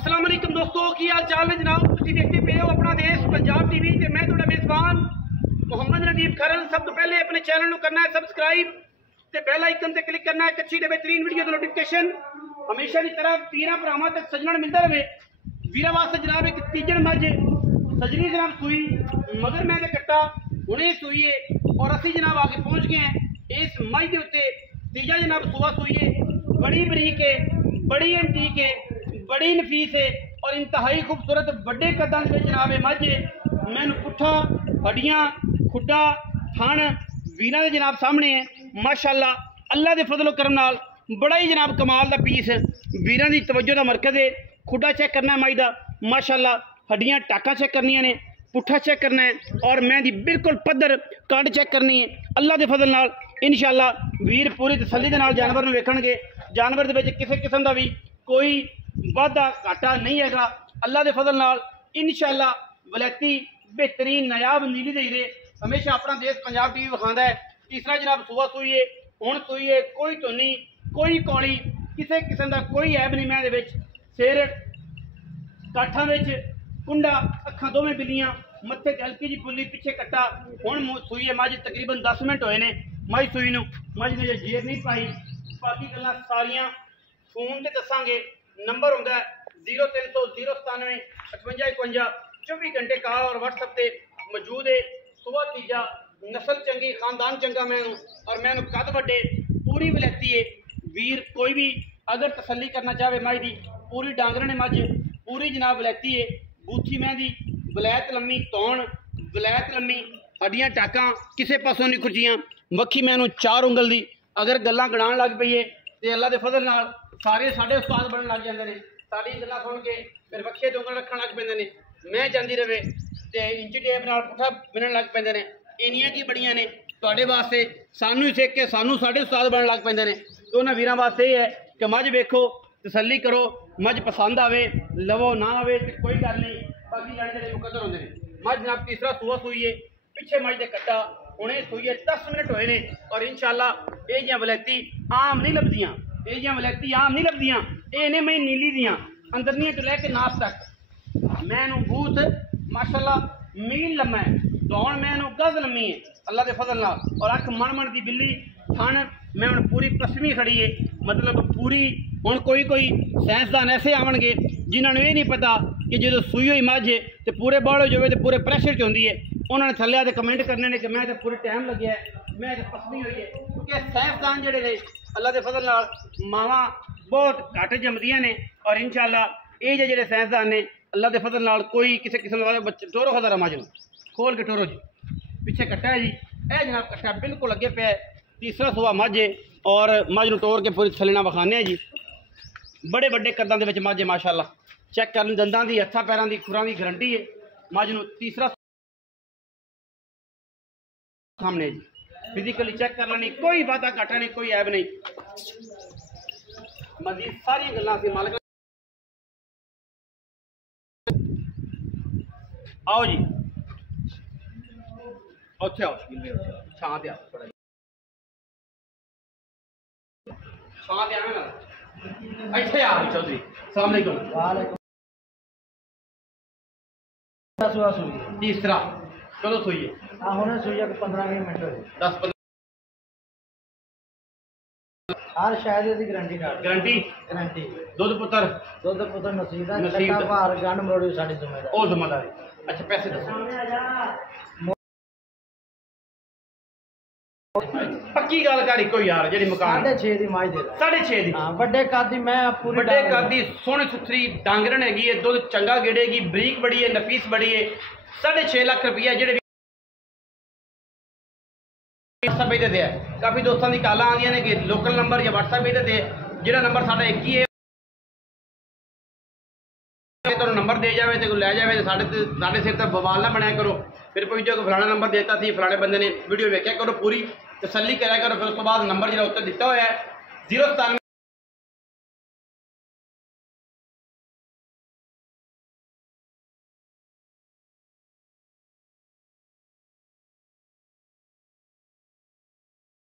अस्सलाम वालेकुम दोस्तों, की हाल चाल है जनाब। तुम देखते पे हो अपना देश पंजाब टीवी ते मैं तुहाडा मेज़बान मोहम्मद नदीम खरल। सब तो पहले अपने चैनल को करना है सबसक्राइब ते बेल आइकन ते क्लिक करना है एक अच्छी ते बेहतरीन वीडियो की नोटिफिकेशन हमेशा की तरह पीरा भरावां तक सजण मिलता रहे। वीरा वास्ते जनाब एक तीजन मज सजनी जनाब सुई मगर मैं कट्टा हुणे सुई है और असी जनाब आगे पहुँच गए हैं। इस मज के उत्ते तीजा जनाब सुआ सुई है, बड़ी बरीक है, बड़ी एंटीक है, बड़ी नफीस है और इंतहाई खूबसूरत बड़े कदों के जनाब मझ मैनू पुट्ठा हड्डियां खुड्डा थन वीरां दे जनाब सामने है। माशाअल्लाह अल्लाह के फजलो करम नाल बड़ा ही जनाब कमाल का पीस वीरां दी तवज्जो का मरकज है। खुड्डा चेक करना है मझ का, माशाअल्लाह हड्डियां टाका चेक करनियां ने, पुट्ठा चेक करना है और मैं दी बिल्कुल पद्धर कंड चेक करनी है। अल्लाह के फजल नाल इंशाअल्लाह वीर पूरी तसल्ली दे नाल जानवर नूं वेखणगे। जानवर दे विच किसी किस्म का भी कोई वाधा घाटा नहीं है। अल्लाह के फजल नाल इंशाअल्लाह वलैती बेहतरीन नायाब नीली दे हीरे हमेशा अपना देश पंजाब टीवी विखांदा है। तीसरा जनाब सुआ सुई है, हुण सुई है, कोई धुनी कोई कौली किसी किस्म का कोई ऐब नहीं। मैं दे विच सिर काठा विच कुंडा अखां दोवें बिल्लियां मत्थे ते हल्की जी फुल्ली पिछे कट्टा। हुण सुई है मझ तकरीबन 10 मिनट होए ने मझ सुई नूं। मझ ने जेर नहीं पाई, बाकी गल्लां सारियां फोन ते दसांगे। नंबर हुंदा है 0300 097 58 51 24 घंटे कॉल और व्हाट्सएप पे मौजूद है। सुबह तीजा नस्ल चंगी खानदान चंगा मैनू और मैनू कद वड्डे पूरी वलैती है। वीर कोई भी अगर तसल्ली करना चाहे मझ दी पूरी डांगर ने मझ पूरी जनाब वलैती है। बूथी मैं दी वलैत लम्मी तौण वलैत लम्मी हड्डियां टाकां किसी पासों नहीं खुर्जियां वक्खी मैनू 4 उंगल दी अगर गल्लां गणाण लग पई है तो अल्लाह के फजल नाल सारे साढ़े उस्ताद बनन लग जाते हैं। साड़ी गल्लां सुन के फिर वक्खे उंगल रखण लग पैंदे ने, मैं चाहती रहे तो इंच टेप नाल पुट्ठा बिनण लग पैंदे ने। इनियां की बड़ियां ने तुहाडे वास्ते सानू ही सिख के सानू साढ़े उस्ताद बनन लग पैंदे ने। तो उन्हां वीरां वास्ते ये है कि मझ वेखो तसल्ली करो, मझ पसंद आवे लवो ना आवे तो कोई गल नहीं, बाकी जाने के मुकद्दर होंदे ने। मझ जनाब तीसरा सुआ सुई है, पिछे मझ दे कट्टा हुणे सुई है 10 मिनट होए ने और इंशाअल्लाह ये जियां वलैती आम नहीं लभदियां, ये जियां वलैती आम नहीं लभदियां। ये ने मैं नीली दियां अंदरनियां तो लैके नाप तक मैनू बूथ माशाअल्लाह मील लम्मा है, दौड़ मैनू गज लम्मी है अल्लाह के फजल नाल और अख मन मन की बिल्ली थन मैं हूँ पूरी पसमी खड़ी है। मतलब पूरी हूँ कोई साइंसदान ऐसे आवणगे जिन्होंने ये नहीं पता कि जो सुई हुई मझ तो पूरे बाड़ हो जाए तो पूरे प्रैशर च होंगी है। उन्होंने थल्ले आते कमेंट करने ने कि मैं तो पूरे टाइम लगे है, मैं तो पसमी हुई है। क्योंकि साइंसदान जोड़े ने अल्लाह के फजल नाल मावां बहुत घट जमदियां ने और इंशाअल्लाह ये जो साइंसदान ने अल्लाह के फजल नाल कोई किसी किस्म का बच्चे टोरो खदारा मझ खोल के टोरो जी पिछे कट्टा है जी। यह जनाब कट्टा बिल्कुल अगे पे तीसरा सुआ मझ है और मझ नूं तोड़ के पूरी थल्ले विखाने जी। बड़े बड़े कदों के मझ है माशाअल्लाह। चेक कर दंदां की हत्थां पैरां की खुरां की गारंटी है। मझ नूं तीसरा सामने जी फिजिकली चेक कर लेनी, कोई वादा घाटा नहीं, कोई ऐब नहीं। मजीद सारी गल्लां असीं मालक आओ जी उत्थे आओ छां ते आओ थोड़ा छां ते आवे ना इत्थे आ चौधरी अस्सलाम वालेकुम। तीसरा कदों सुई है? हुणे सुई 15-20 मिनट होए 10-15 हर शायद दी गारंटी गारंटी दुध पुत्र नसीब दा भार गंढ मरोड़ी साडी जिम्मेदारी ओ जिम्मेदारी। अच्छा पैसे दसो पक्की गल कर कोई यार जी मकान 6.5 दी माई दे 6.5 दी। हां बड़े कद दी मैं पूरी बड़े कद दी सोहनी सुथरी डांगरन हैगी है, दुध चंगा गेड़ेगी, बरीक बड़ी है, नफीस बड़ी है। 6.5 लाख रुपया जेडे व्हाट्सएप पे दे काफ़ी दोस्तों की कॉल आदि ने कि लोकल नंबर या व्हाट्सएप पे दे जो नंबर साढ़ा एक ही है तो नंबर दे जाए तो लै जाए तो साढ़े सिर तक बवाल ना बनाया करो। फिर कोई जो फलाना नंबर देता थी फलाने बंदे ने वीडियो वेख्या करो पूरी तसल्ली कराया करो। फिर उस तो बाद नंबर जो उत्तर दिता हुआ है 097